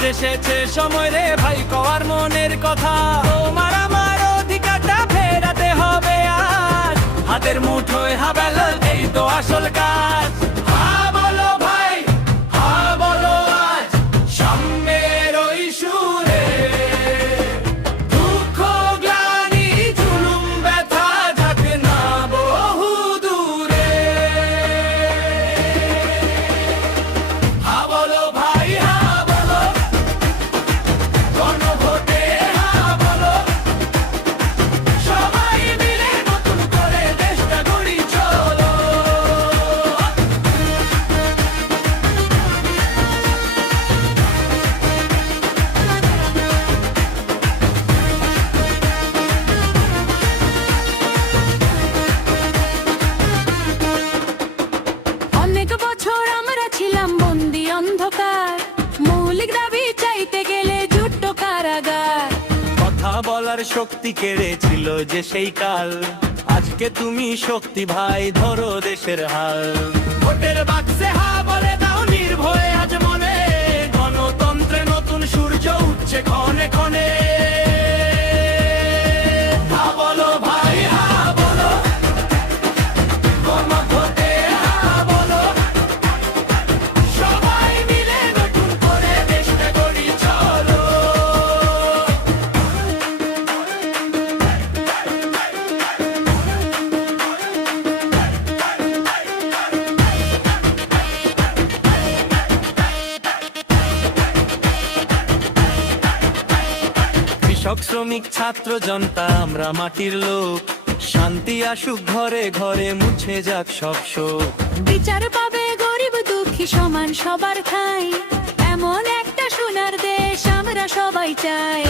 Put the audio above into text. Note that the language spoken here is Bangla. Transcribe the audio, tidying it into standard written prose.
আজ এসেছে সময় রে ভাই কওয়ার মনের কথা, তোমার আমার অধিকারটা ফেরাতে হবে আজ, হাতের মুঠোয় হাবেল এই তো আসল কাজ। হ্যাঁ বলো ভাই, হ্যাঁ বলো আজ সাম্যের ওই সুরে, দুঃখ গ্লানি জুলুম ব্যথা থাকে না বহু দূরে। হ্যাঁ বলো ভাই, হ্যাঁ বলো গণভোটে, হ্যাঁ বলো সবাই মিলে নতুন করে দেশটা গড়ি চলো। অনেক বছর আমরা ছিলাম বন্দি অন্ধকার, মৌলিক দাবি চাইতে গেলে জুট্ট কারাগার। কথা বলার শক্তি কেড়েছিল যে সেই কাল, আজকে তুমি শক্তি ভাই ধরো দেশের হাল। ভোটের বাক্সে হা বলে দাও নির্ভয়ে আজ মনে, গণতন্ত্রে নতুন সূর্য উঠছে ক্ষণে ক্ষণে। হা বলো ভাই, হা বলো গণভোটে, হা বলো সবাই মিলে নতুন করে দেশটা গড়ি চলো। কৃষক শ্রমিক ছাত্র জনতা আমরা মাটির লোক, শান্তি আসুক ঘরে ঘরে মুছে যাক সব শোক। বিচার পাবে গরিব দুঃখী সমান সবার ঠাঁই, এমন একটা সোনার দেশ আমরা সবাই চাই।